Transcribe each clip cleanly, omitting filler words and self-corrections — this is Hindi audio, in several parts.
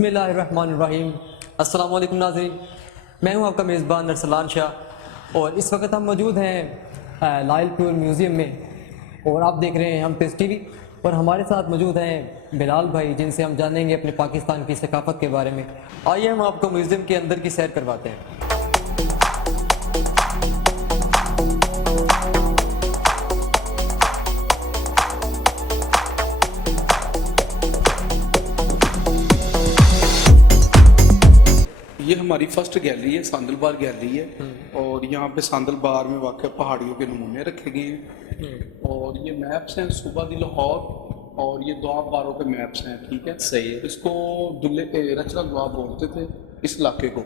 बिस्मिल्लाहिर्रहमानिर्रहीम। अस्सलाम वालेकुम नाज़रीन, मैं हूं आपका मेज़बान अरसलान शाह और इस वक्त हम मौजूद हैं लाइलपुर म्यूज़ियम में और आप देख रहे हैं हम पेस टीवी। और हमारे साथ मौजूद हैं बिलाल भाई, जिनसे हम जानेंगे अपने पाकिस्तान की सकाफ़त के बारे में। आइए हम आपको म्यूज़ियम के अंदर की सैर करवाते हैं। ये हमारी फर्स्ट गैलरी है, सांदल बार गैलरी है। और यहाँ पे सांदल बार में वाक़ पहाड़ियों के नमूने रखे गए हैं और ये मैप्स हैं सूबा दी लाहौर और ये दोआब बारों के मैप्स हैं। ठीक है, सही है। इसको रचना दोआब बोलते थे इस इलाके को।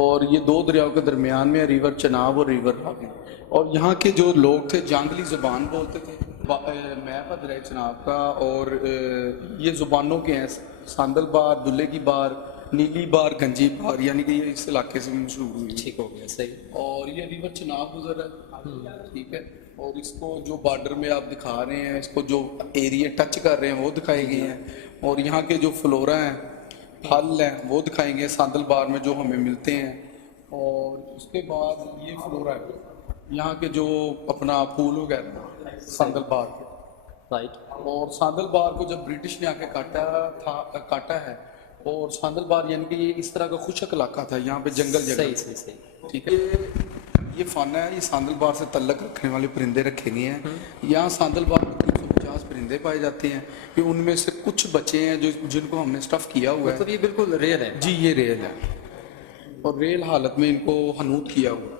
और ये दो दरियाओं के दरमियान में रिवर चनाब और रिवर रावी। और यहाँ के जो लोग थे जांगली ज़बान बोलते थे। मैप है दरिया चनाब का और ये ज़ुबानों के हैं सांदल बार, दुल्ले की बार, नीली बार, गंजी बार, यानी कि ये इस इलाके से मशहूर हुई। ठीक हो गया, सही। और ये रिवर चनाब गुजर है। ठीक है, और इसको जो बॉर्डर में आप दिखा रहे हैं, इसको जो एरिया टच कर रहे हैं वो दिखाए गए हैं। और यहाँ के जो फ्लोरा हैं, फल हैं, वो दिखाएंगे सांदल बार में जो हमें मिलते हैं। और उसके बाद ये फ्लोरा है, यहाँ के जो अपना फूल वगैरह सांदल बार के। राइट। और सांदल बार को जब ब्रिटिश ने आके काटा है। और सांदल बार यानी कि ये इस तरह का खुशक इलाका था, यहाँ पे जंगल जंगल। सही। ठीक है, ये फाना है, ये सांदल बार से तल्लक रखने वाले परिंदे रखे गए हैं। यहाँ सांदल बार में 350 परिंदे पाए जाते हैं कि उनमें से कुछ बचे हैं जो जिनको हमने स्टफ किया हुआ है। मतलब ये बिल्कुल रेयर है जी, ये रेल है और रेल हालत में इनको हनूत किया हुआ है।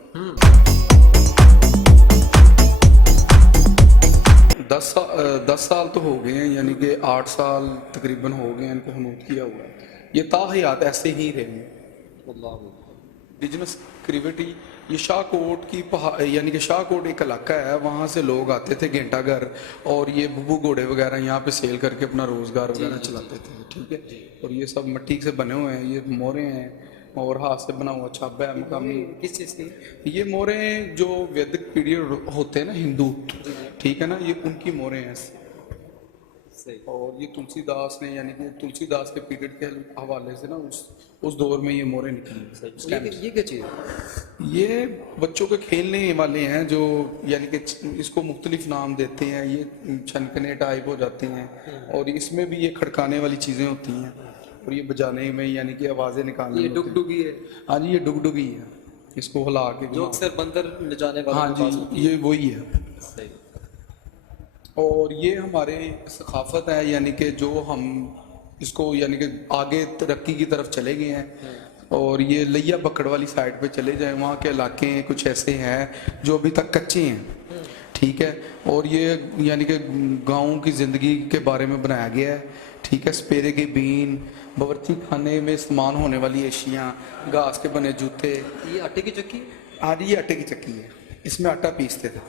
10 साल तो हो गए हैं, यानी कि 8 साल तकरीबन हो गए हैं इनको हनूत किया हुआ है। ये ताहयात ऐसे ही रहे। बिजनेस क्रिविटी, ये शाहकोट की यानी कि शाहकोट एक इलाका है, वहाँ से लोग आते थे घंटा घर और ये बुबू घोड़े वगैरह यहाँ पे सेल करके अपना रोजगार वगैरह चलाते थे। ठीक है, और ये सब मिट्टी से बने हुए हैं, ये मोरे हैं और हाथ से बना हुआ छाबा है मकामी। किस चीज़ की? ये मोरे जो वैदिक पीरियड होते हैं ना हिंदू, ठीक है ना, ये उनकी मोरे हैं। और ये तुलसीदास ने, यानी कि तुलसीदास के पीरियड के हवाले से ना उस दौर में ये मोरे निकली। ये क्या चीज़ है? ये बच्चों के खेलने वाले हैं जो, यानी कि इसको मुख्तलिफ नाम देते हैं। ये छनकने टाइप हो जाते हैं और इसमें भी ये खड़काने वाली चीज़ें होती हैं और ये बजाने में, यानी कि आवाज़ें निकालने। ये डुगडुगी है? हाँ जी, ये डुगडुगी है, इसको हिला के जो अक्सर बंदर ले जाने वाला। हाँ जी, ये वही है। सही। और ये हमारे सकाफत है, यानी कि जो हम इसको यानी कि आगे तरक्की की तरफ चले गए हैं। और ये लिया बकड़ वाली साइड पे चले जाएं, वहाँ के इलाके कुछ ऐसे हैं जो अभी तक कच्चे हैं। ठीक है, और ये यानी कि गाँव की ज़िंदगी के बारे में बनाया गया है। ठीक है, सपेरे के बीन, बावर्ची खाने में इस्तेमाल होने वाली एशियाँ, घास के बने जूते। ये आटे की चक्की? हाँ जी, ये आटे की चक्की है, इसमें आटा पीसते थे।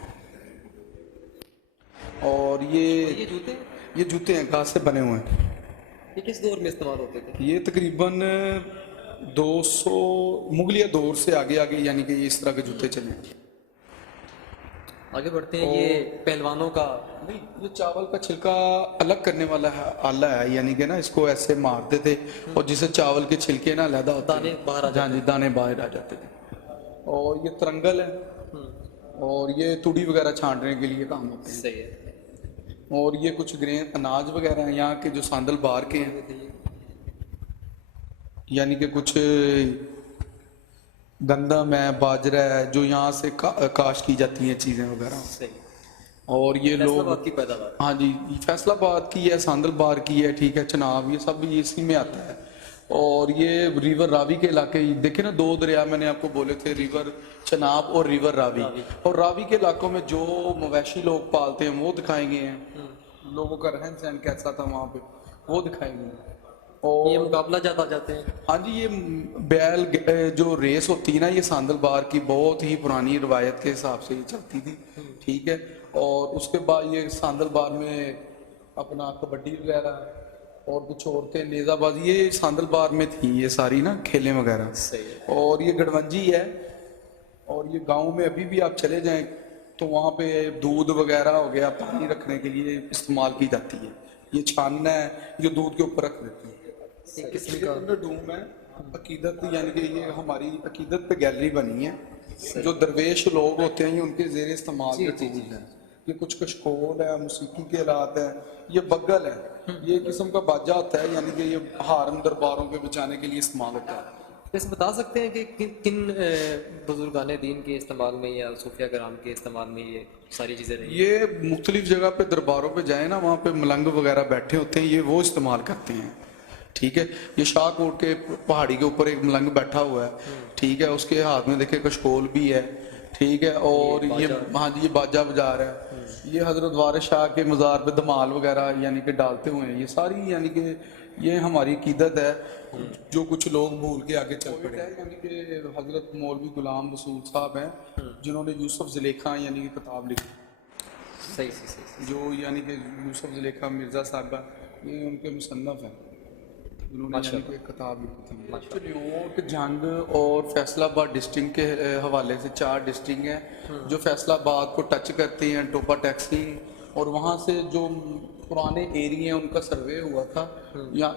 और ये जूते हैं, घास से बने हुए हैं। ये किस दौर में इस्तेमाल होते थे? ये तकरीबन 200 मुगलिया दौर से आगे आगे, यानी कि इस तरह के जूते चले। आगे बढ़ते हैं। ये पहलवानों का नहीं, ये चावल का छिलका अलग करने वाला आला है, यानी कि ना इसको ऐसे मारते थे और जिसे चावल के छिलके ना अलहदा होते, दाने बाहर आ जाते थे। दाने बाहर आ जाते थे। और ये तरंगल है और ये तूड़ी वगैरह छांटने के लिए काम होते हैं। सही है। और ये कुछ ग्रेन अनाज वगैरह हैं यहाँ के जो सांदल बार के हैं, यानी कि कुछ गंदम है, बाजरा है, जो यहाँ से काश की जाती हैं चीज़ें वगैरह। सही। और ये लोग की पैदावार। हाँ जी, फैसलाबाद की है, सांदल बार की है। ठीक है, चनाब, ये सब भी इसी में आता है। और ये रिवर रावी के इलाके देखे ना, 2 दरिया मैंने आपको बोले थे, रिवर चनाब और रिवर रावी। और रावी के इलाकों में जो मवेशी लोग पालते हैं वो दिखाए गए हैं, लोगों का रहन सहन कैसा था वहाँ पे वो दिखाए गए हैं। और ये मुकाबला जाते हैं। हाँ जी, ये बैल जो रेस होती है ना, ये सांदल बार की बहुत ही पुरानी रवायत के हिसाब से ये चलती थी। ठीक है, और उसके बाद ये सांदल बार में अपना कबड्डी वगैरह और कुछ औरतें नेज़ाबाजी, ये सांदल बार में थी ये सारी ना खेलें वगैरह। सही है। और ये गड़वंजी है। और ये गांव में अभी भी आप चले जाएं तो वहाँ पे दूध वगैरह हो गया, पानी रखने के लिए इस्तेमाल की जाती है। ये छानना है जो दूध के ऊपर रख देती है। एक किस्म इसके का अंदर डूम है अकीदत, यानी कि ये हमारी अकीदत पे गैलरी बनी है। जो दरवेश लोग होते हैं ये उनके जेर इस्तेमाल जी, के जी, टूल्स हैं। ये कुछ कशकोल है, मौसीकी के आलात है, ये बगल है, ये एक किस्म का बाजा होता है, यानी कि ये हारम दरबारों के बचाने के लिए इस्तेमाल होता है। वैसे बता सकते हैं कि किन बुजुर्गान दीन के इस्तेमाल में या सूफिया कराम के इस्तेमाल में ये सारी चीज़ें रही? ये मुख्तलिफ जगह पे दरबारों पे जाए ना, वहाँ पे मलंग वगैरह बैठे होते हैं, ये वो इस्तेमाल करते हैं। ठीक है, ये शाहकोट के पहाड़ी के ऊपर एक मलंग बैठा हुआ है। ठीक है, उसके हाथ में देखे कशकोल भी है। ठीक है, और ये हाँ जी, ये बाजा बजा रहा है। ये हजरत वारिस शाह के मज़ार पे धमाल वगैरह यानी कि डालते हुए हैं। ये सारी यानी कि ये हमारी अकीदत है, जो कुछ लोग भूल के आगे चल पड़े। यानी कि हजरत मौलवी गुलाम रसूल साहब हैं, जिन्होंने यूसुफ ज़ुलेखा यानी कि किताब लिखी, सही सही सही। जो यानी कि यूसुफ ज़ुलेखा मिर्ज़ा साहबा, ये उनके मुसन्नफ हैं। उन्होंने यानी कि एक किताब लिखी थी। न्यूयॉर्क, जंग और फैसलाबाद डिस्ट्रिक्ट के हवाले से 4 डिस्ट्रिक्ट हैं जो फैसलाबाद को टच करते हैं, टोपा टैक्सी, और वहाँ से जो पुराने एरिया हैं उनका सर्वे हुआ था,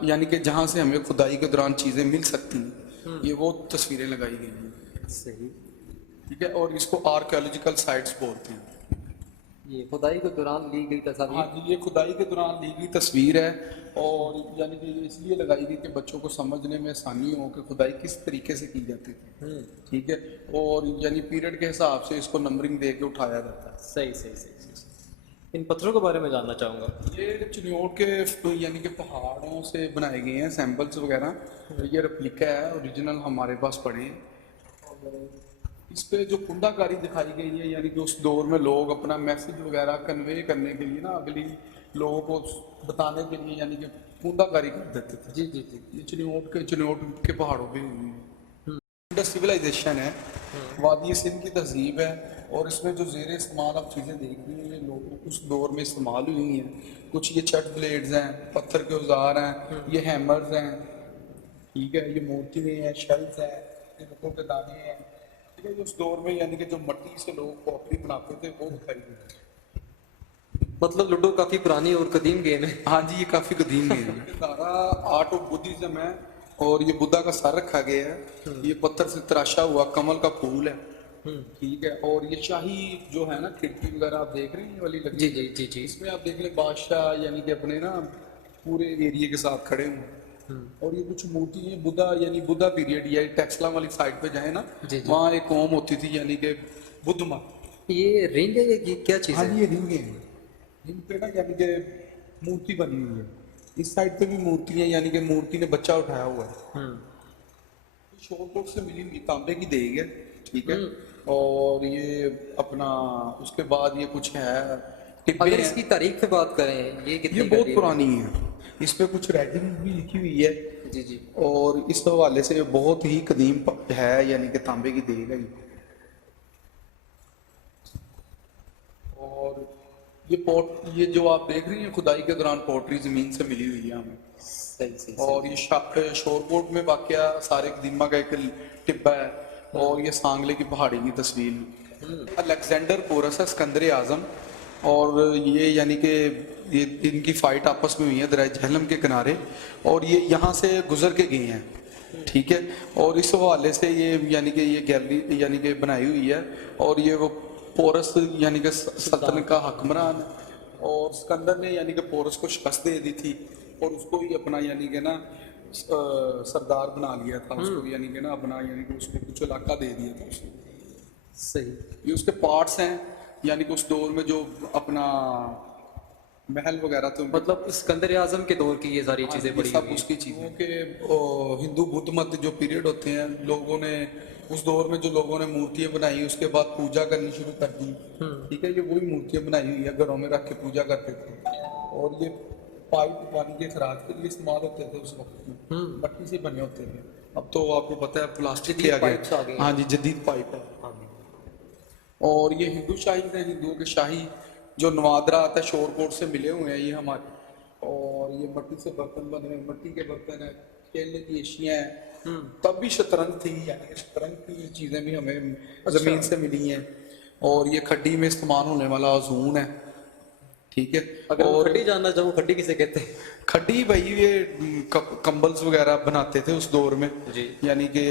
यानी कि जहाँ से हमें खुदाई के दौरान चीज़ें मिल सकती हैं, ये वो तस्वीरें लगाई गई हैं। सही। ठीक है, और इसको आर्कियोलॉजिकल साइट्स बोलते हैं। ये खुदाई के दौरान ली गई तस्वीर। हाँ जी, ये खुदाई के दौरान ली गई तस्वीर है, और यानी कि ये इसलिए लगाई गई कि बच्चों को समझने में आसानी हो कि खुदाई किस तरीके से की जाती थी। ठीक है, और यानी पीरियड के हिसाब से इसको नंबरिंग दे के उठाया जाता है। सही सही सही सही। इन पत्थरों के बारे में जानना चाहूँगा। ये चिन्योट के यानी कि पहाड़ों से बनाए गए हैं सैंपल्स वगैरह। ये रेप्लिका है, ओरिजिनल हमारे पास पड़े हैं। और इस पे जो कुंडाकारी दिखाई गई है, यानी कि उस दौर में लोग अपना मैसेज वगैरह कन्वे करने के लिए ना अगली लोगों को बताने के लिए यानी कि कुंडाकारी कर देते थे। जी जी जी। ये चिन्योट के पहाड़ों पे हुई है। सिविलाइजेशन है, वादी सिंध की तहजीब है, और इसमें जो जेर इस्तेमाल आप चीज़ें देख रही हैं ये लोगों उस दौर में इस्तेमाल हुई हैं। कुछ ये छठ ब्लेड्स हैं, पत्थर के औजार हैं, ये हैमर्स हैं। ठीक है, ये मोती हैं, शेल्स हैं, ये रुकों के दाने हैं। ठीक है, उस दौर में यानी कि जो मिट्टी से लोग पॉटरी बनाते थे वो दिखाई गई। मतलब लूडो काफी पुरानी और कदीम गेम है। हाँ जी, ये काफी कदीम गेम है। सारा आर्ट ऑफ बुद्धिज्म है, और ये बुद्धा का सर रखा गया है। ये पत्थर से तराशा हुआ कमल का फूल है। ठीक है, और ये शाही जो है ना खिड़की वगैरह आप देख रहे हैं ये वाली लगी। जी जी जी जी। इसमें आप देख लें बादशाह यानी कि अपने ना पूरे एरिया के साथ खड़े हुए। और ये कुछ मूर्ति है बुद्धा, यानी बुद्धा पीरियड, या टेक्सला वाली साइड पे जाए ना, वहाँ एक कौम होती थी यानी कि बुद्ध मत। ये रिंग है ये क्या चीज हाँ है? जी, ये रिंग है। रिंग पे ना यानी कि मूर्ति बनी हुई है। इस साइड पे भी मूर्ति है, यानी कि मूर्ति ने बच्चा उठाया हुआ है। शोरकोट से मिली हुई तांबे की देग है। ठीक है, और ये अपना उसके बाद ये कुछ है टिब्बे अगर हैं। इसकी तारीख पे बात करें ये कितनी ये बहुत कदीम पुरानी है। इस पे कुछ राइटिंग भी लिखी हुई है। जी जी। और इस हवाले से बहुत ही कदीम है, यानी कि तांबे की देग है। और ये जो आप देख रही हैं खुदाई के दौरान पोट्री जमीन से मिली हुई है हमें। सही सही। और ये शोरकोट में वाकया सारे कदीमा का एक टिब्बा है, और ये सांगले की पहाड़ी की तस्वीर। अलेक्जेंडर पोरस है, सिकंदर आजम, और ये यानी कि ये इनकी फाइट आपस में हुई है दरिया झेलम के किनारे, और ये यहाँ से गुजर के गए हैं। ठीक है, और इस हवाले से ये यानी कि ये गैलरी यानी कि बनाई हुई है। और ये वो पोरस यानी कि सल्तनत का हुक्मरान, और सिकंदर ने यानी कि पोरस को शिकस्त दे दी थी, और उसको ही अपना यानी कि ना सरदार बना लिया था उसको, यानी कि ना अपना यानी कि उसको कुछ इलाका दे दिया था उसको। सही। ये उसके पार्ट्स हैं, यानी कि उस दौर में जो अपना महल वगैरह थे, मतलब सिकंदर आजम के दौर की ये सारी चीजें बड़ी सब उसकी चीज़ों के हिंदू बुद्ध मत जो पीरियड होते हैं, लोगों ने उस दौर में जो लोगों ने मूर्तियां बनाई उसके बाद पूजा करनी शुरू कर दी। ठीक है, ये वही मूर्तियां बनाई हुई है, घरों में रख के पूजा करते थे। और ये पाइप पानी के खराज के लिए इस्तेमाल होते थे उस वक्त में, मिट्टी से बने होते थे। अब तो आपको पता है प्लास्टिक के आ गए। हाँ जी, जदीद पाइप है। और ये हिंदू शाही है, हिंदुओं के शाही जो नवादरा आता है शोरकोट से मिले हुए हैं ये हमारे। और ये मिट्टी से बर्तन बने हुए, मिट्टी के बर्तन है, खेलने की एशियाँ हैं। तब भी शतरंज थी, यानी कि शतरंज की चीज़ें भी हमें ज़मीन से मिली हैं। और ये खड्डी में इस्तेमाल होने वाला अजून है। ठीक है। अगर और खड्डी जानना चाहूँ, खड्डी किसे कहते हैं? खड्डी भाई ये कंबल्स वगैरह बनाते थे उस दौर में जी। यानी कि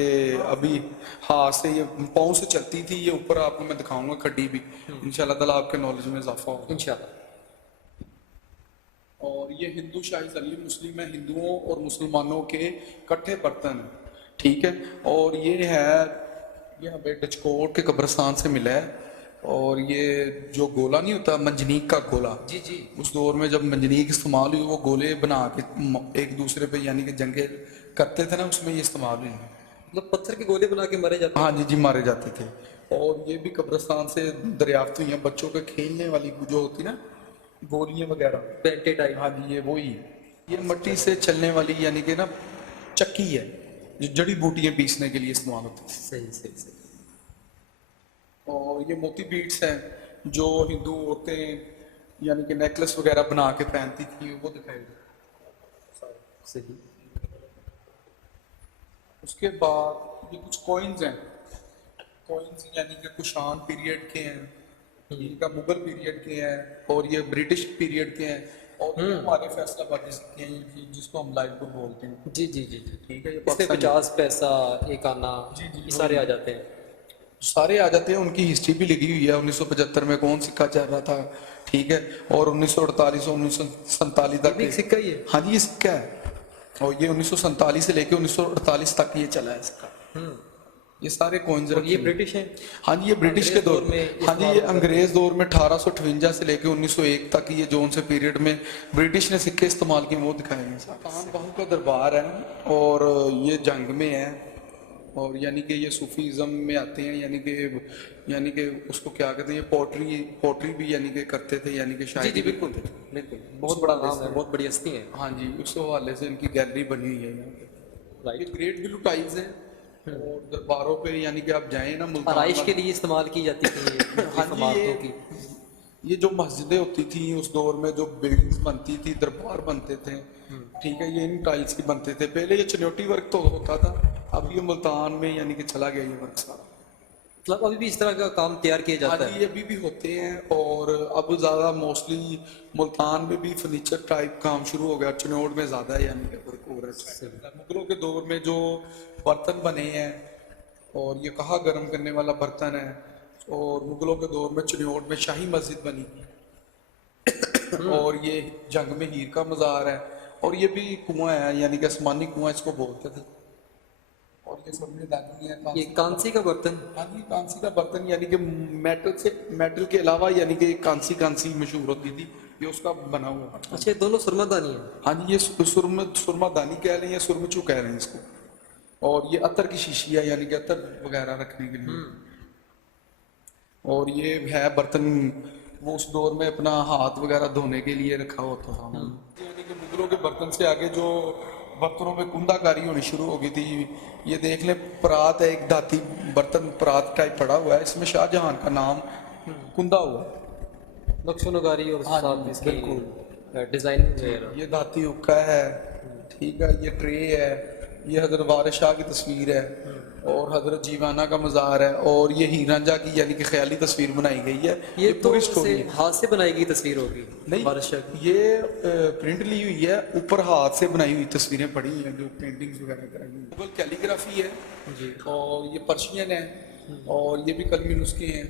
अभी हाथ से ये पाँव से चलती थी, ये ऊपर आपको मैं दिखाऊंगा खड्डी भी इंशाल्लाह ताला आपके नॉलेज में इजाफा होगा। इंशाल्लाह। और ये हिंदू शाही सलीम मुस्लिम है, हिंदुओं और मुसलमानों के इकट्ठे बर्तन हैं, ठीक है। और ये हमें डचकोट के कब्रिस्तान से मिला है। और ये जो गोला नहीं होता मंजनीक का गोला, जी जी। उस दौर में जब मंजनीक इस्तेमाल हुई वो गोले बना के एक दूसरे पे यानी कि जंगे करते थे ना, उसमें ये इस्तेमाल हुई। मतलब पत्थर के गोले बना के मारे जाते हैं? हाँ जी जी, मारे जाते थे। और ये भी कब्रिस्तान से दरियाफ्त हुई हैं, बच्चों के खेलने वाली जो होती ना गोलियां वगैरह, पेंटे टाइप। हाँ जी, ये वही। ये मिट्टी से चलने वाली यानी कि ना चक्की है, जो जड़ी बूटियां पीसने के लिए इस्तेमाल होती है। सही सही सही। और ये मोती बीट्स हैं जो हिंदू औरतें यानी कि नेकलेस वगैरह बना के पहनती थी, वो दिखाई। सही। उसके बाद ये कुछ कॉइन्स हैं, कॉइन्स यानी कि कुशान पीरियड के हैं, इनका मुगल पीरियड के हैं, और ये ब्रिटिश पीरियड के हैं। और ये हमारे फैसलाबादी सिक्के हैं जिसको हम लाइलपुर बोलते हैं। जी जी जी जी। ठीक है, ये इसमें पाकिस्तानी 50 पैसा, एक आना, जी, जी, ये सारे आ जाते हैं। सारे आ जाते हैं। उनकी हिस्ट्री भी लिखी हुई है, 1975 में कौन सिक्का चल रहा था, ठीक है। और 1948 और 1947 ये तक भी एक सिक्का ही है? हाँ जी, ये सिक्का है। और ये 1947 से लेके 1948 तक ये चला है सिक्का। ये सारे कॉइन्स और ये रखे हुए। ब्रिटिश है? हाँ जी, ये ब्रिटिश के दौर में हाँ जी, ये अंग्रेज दौर में 1858 से लेके 1901 तक ये जो उनसे पीरियड में ब्रिटिश ने सिक्के इस्तेमाल किए वो दिखाए हैं। कान बाहू का दरबार है, और ये जंग में है। और यानी कि ये सूफीज़म में आते हैं, यानी कि उसको क्या कहते हैं, ये पोट्री भी यानी कि करते थे, यानी कि जी शायद जी बिल्कुल बिल्कुल। बहुत बड़ा नाम है, बहुत बड़ी हस्ती है। हाँ जी, उस हवाले से इनकी गैलरी बनी हुई है यहाँ पे। ये ग्रेट ब्लू टाइल्स है। और दरबारों पे यानी कि आप जाएं ना मुल्तान आराइश के लिए इस्तेमाल की जाती थी ये हाँ जी, इमारतों की। ये जो मस्जिदें होती थी उस दौर में, जो बिल्डिंग्स बनती थी, दरबार बनते थे, ठीक है, ये इन टाइल्स के बनते थे। पहले ये चनौटी वर्क तो होता था, अब ये मुल्तान में यानी कि चला गया ये वर्क सारा। मतलब अभी भी इस तरह का काम तैयार किया हाँ जाता जी, है? ये अभी भी होते हैं। और अब ज़्यादा मोस्टली मुल्तान में भी फर्नीचर टाइप काम शुरू हो गया, चिनौट में ज़्यादा है यानी कि वर्क हो रहा है। मुगलों के दौर में जो बर्तन बने हैं, और ये कहा गर्म करने वाला बर्तन है। और मुगलों के दौर में चिन्योट में शाही मस्जिद बनी। और ये जंग में हीर का मज़ार है। और ये भी कुआं है, यानी कि आसमानी कुआं इसको बोलते थे। और ये सबने दानी है, ये कांसी का बर्तन? हाँ जी, कांसी का बर्तन, यानी कि मेटल के अलावा यानी कि कांसी मशहूर होती थी, ये उसका बना हुआ। अच्छा, ये दोनों सुरमदानी है? हाँ जी, ये सुरमादानी कह रहे हैं, सुरमचू कह रहे हैं इसको। और ये अतर की शीशी है, यानी कि अतर वगैरह रखने के लिए। और ये है बर्तन वो उस दौर में अपना हाथ वगैरह धोने के लिए रखा होता था। यानी कि मुगलों के बर्तन से आगे जो बर्तनों में कुंदाकारी होनी शुरू हो गई थी। ये देख ले, परात है, एक धाती बर्तन परात टाइप पड़ा हुआ है, इसमें शाहजहां का नाम कुंदा हुआ है। नक्शो नगारी और हाँ जी, साथ इसकी बिल्कुल। डिजाइन वगैरह। ये धाती हुक्का है, ठीक है, ये ट्रे है, ये हजरत वारिस शाह की तस्वीर है, और हजरत जीवाना का मज़ार है, और ये हीर रांझा की यानी कि ख्याली तस्वीर बनाई गई है। ये तो पूरी स्टोरी है। हाथ से बनाई गई तस्वीर होगी? नहीं, वारिस शाह की। ये प्रिंट ली हुई है, ऊपर हाथ से बनाई हुई तस्वीरें पड़ी हैं, जो पेंटिंग्स वगैरह कराई हुई। मुगल कैलीग्राफी है जी। और ये पर्शियन है, और ये भी कलमी नुस्खे हैं,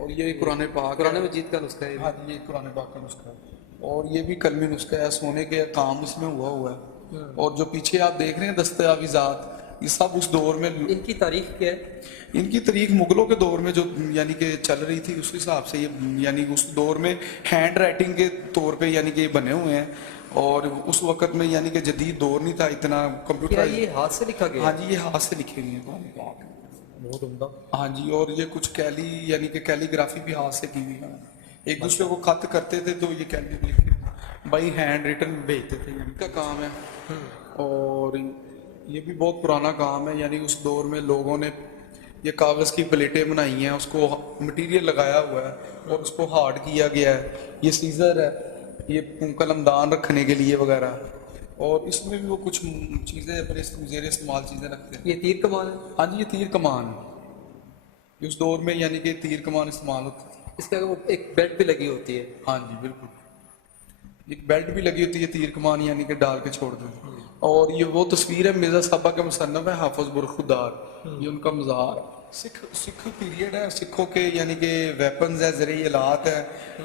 और ये कुरान पाक, कुरान मजीद का नुस्खा है? हाँ जी, ये कुरान पाक का नुस्खा है। और ये भी कलमी नुस्खा है, सोने के काम इसमें हुआ है। और जो पीछे आप देख रहे हैं दस्तावेजात, ये सब उस दौर में। इनकी तारीख क्या है? इनकी तारीख मुगलों के दौर में जो यानी कि चल रही थी उस हिसाब से ये, यानी उस दौर में हैंड राइटिंग के तौर पे यानी कि ये बने हुए हैं। और उस वक्त में यानी कि जदीद दौर नहीं था इतना क्या कंप्यूटर। ये हाथ से लिखा गया? हाँ जी, ये हाथ से लिखे हुए हैं। बहुत उम्दा। हाँ जी, और ये कुछ यानी कि कैलीग्राफी भी हाथ से की हुई है। एक दूसरे को खत करते थे तो ये कैलीग्राफी बाई हैंड रिटन भेजते थे, यानी का काम है। और ये भी बहुत पुराना काम है, यानी उस दौर में लोगों ने ये कागज़ की प्लेटें बनाई हैं, उसको मटेरियल लगाया हुआ है और उसको हार्ड किया गया है। ये सीज़र है, ये कलमदान रखने के लिए वगैरह। और इसमें भी वो कुछ चीज़ें अपने ज़ेर इस्तेमाल चीज़ें रखते हैं। ये तीर कमान है? हाँ जी, ये तीर कमान है। उस दौर में यानी कि तीर कमान इस्तेमाल होती थी। इसका वो एक बेल्ट भी लगी होती है? हाँ जी, बिल्कुल। एक बेल्ट भी लगी होती है तीर कमान यानी कि डाल के छोड़ देते हैं। और ये वो तस्वीर है मिर्जा साहबा के मुसन्नफ है हाफिज बुरखुदार, ये उनका मज़ार। सिख पीरियड है, सिखों के यानी कि वेपन्स है, ज़रिए इलात है।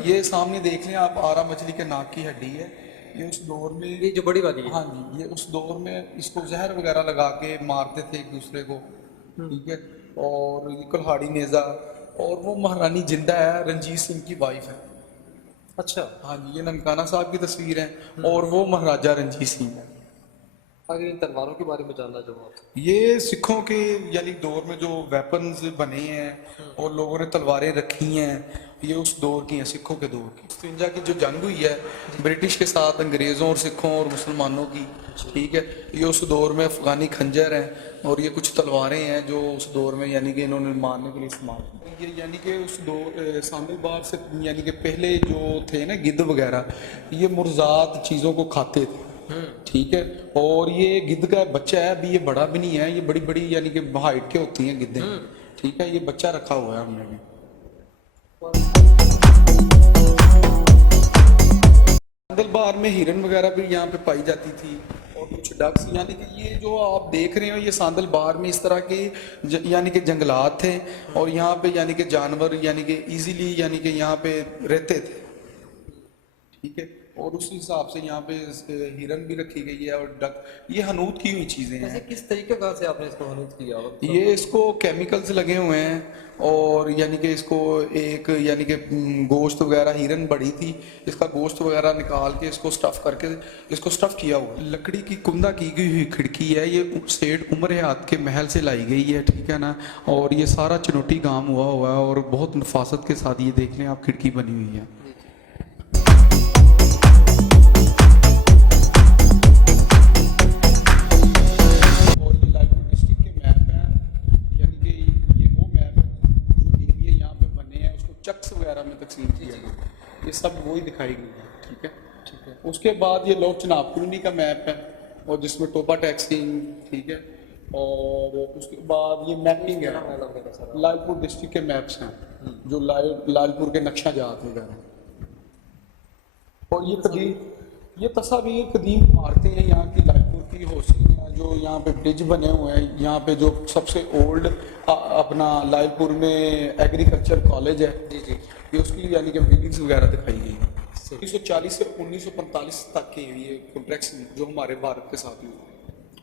ये सामने देख लें आप, आरा मछली के नाक की हड्डी है। ये उस दौर में, ये जो बड़ी वाली है, हाँ जी, ये उस दौर में इसको जहर वगैरह लगा के मारते थे एक दूसरे को, ठीक है। और ये कुल्हाड़ी नेज़ा, और वो महारानी जिंदा है, रंजीत सिंह की वाइफ है। अच्छा, हाँ जी, ये ननकाना साहब की तस्वीर है और वो महाराजा रंजीत सिंह है। आगे इन तलवारों के बारे में जानना चाहूँ आप। ये सिखों के यानी दौर में जो वेपन्स बने हैं और लोगों ने तलवारें रखी हैं, ये उस दौर की हैं, सिखों के दौर की। 53 की जो जंग हुई है ब्रिटिश के साथ अंग्रेज़ों और सिखों और मुसलमानों की, ठीक है, ये उस दौर में अफगानी खंजर हैं और ये कुछ तलवारें हैं जो उस दौर में यानी कि इन्होंने मारने के लिए इस्तेमाल की। ये यानी कि उस दौर सांबल बार से यानी कि पहले जो थे ना गिद्ध वगैरह, ये मुर्जात चीज़ों को खाते थे, ठीक है। और ये गिद्ध का बच्चा है, अभी ये बड़ा भी नहीं है, ये बड़ी बड़ी यानी कि हाइट के होती हैं गिद्धें, ठीक है। ये बच्चा रखा हुआ है हमने भी। सांदलबार में हिरन वगैरह भी यहाँ पे पाई जाती थी और कुछ डक्स, यानी कि ये जो आप देख रहे हो ये सांदलबार में इस तरह के यानी कि जंगलात थे और यहाँ पे यानी कि जानवर यानी कि इजीली यानी कि यहाँ पे रहते थे, ठीक है। और उस हिसाब से यहाँ पे हिरन भी रखी गई है और डक, ये हनूत की हुई चीजें वैसे हैं। किस तरीके कार से आपने इसको हनूत किया? ये इसको केमिकल्स लगे हुए हैं और यानी कि इसको एक यानी कि गोश्त वगैरह, हिरन बड़ी थी, इसका गोश्त वगैरह निकाल के इसको स्टफ करके इसको स्टफ किया हुआ है। लकड़ी की कुंदा की गई हुई खिड़की है, ये सेठ उमर हयात के महल से लाई गई है, ठीक है ना। और ये सारा चुनौती काम हुआ है और बहुत नफासत के साथ ये देख लें आप खिड़की बनी हुई है। चक्स वगैरह में तकसीम किया गया, ये सब वही दिखाई गई है, ठीक है, ठीक है। उसके बाद ये लोग चनाब कॉलोनी का मैप है और जिसमें टोपा टैक्सिंग, ठीक है। और उसके बाद ये मैपिंग है, लालपुर डिस्ट्रिक्ट के मैप्स हैं जो लालपुर के नक्शा जात वगैरह। और ये तस्वीर कदीम इमारतें हैं यहाँ की, लालपुर की हौसिंग है, जो यहाँ पे ब्रिज बने हुए हैं। यहाँ पे जो सबसे ओल्ड अपना लालपुर में एग्रीकल्चर कॉलेज है, जी जी, ये उसकी यानी कि बिल्डिंग्स वगैरह दिखाई गई है। 1940 से 1945 तक की ये कॉम्प्लेक्स जो हमारे भारत के साथ हुई,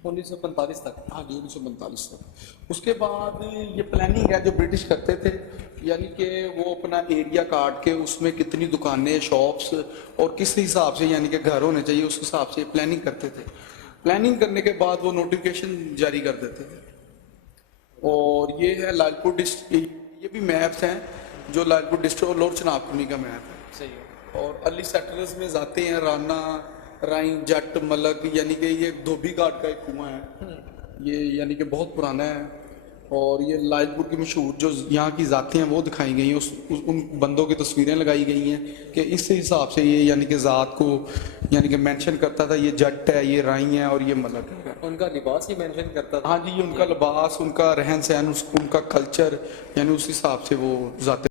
1945 तक। हाँ जी, 1945 तक। उसके बाद ये प्लानिंग है जो ब्रिटिश करते थे, यानी कि वो अपना एरिया काट के उसमें कितनी दुकानें, शॉप्स और किस हिसाब से यानी कि घर होने चाहिए उस हिसाब से प्लानिंग करते थे। प्लानिंग करने के बाद वो नोटिफिकेशन जारी कर देते थे। और ये है लालपुर डिस्ट्रिक्ट, ये भी मैप्स हैं जो लालपुर डिस्ट्रिक्ट और लोअर चनाब कॉलोनी का मैप है, सही है। और अर्ली सेटलर्स में जाते हैं राना, राई, जट, मलक, यानी कि ये धोबी घाट का एक कुआं है, ये यानी कि बहुत पुराना है। और ये लालपुर की मशहूर जो यहाँ की ज़ातें हैं वो दिखाई गई हैं, उन बंदों की तस्वीरें लगाई गई हैं कि इस हिसाब से ये यानी कि ज़ात को यानी कि मेंशन करता था, ये जट है, ये राई है और ये मलक है। उनका लिबास ही मेंशन करता था। हाँ जी, ये उनका लिबास, उनका रहन सहन, उनका कल्चर, यानी उस हिसाब से वो ज़ातें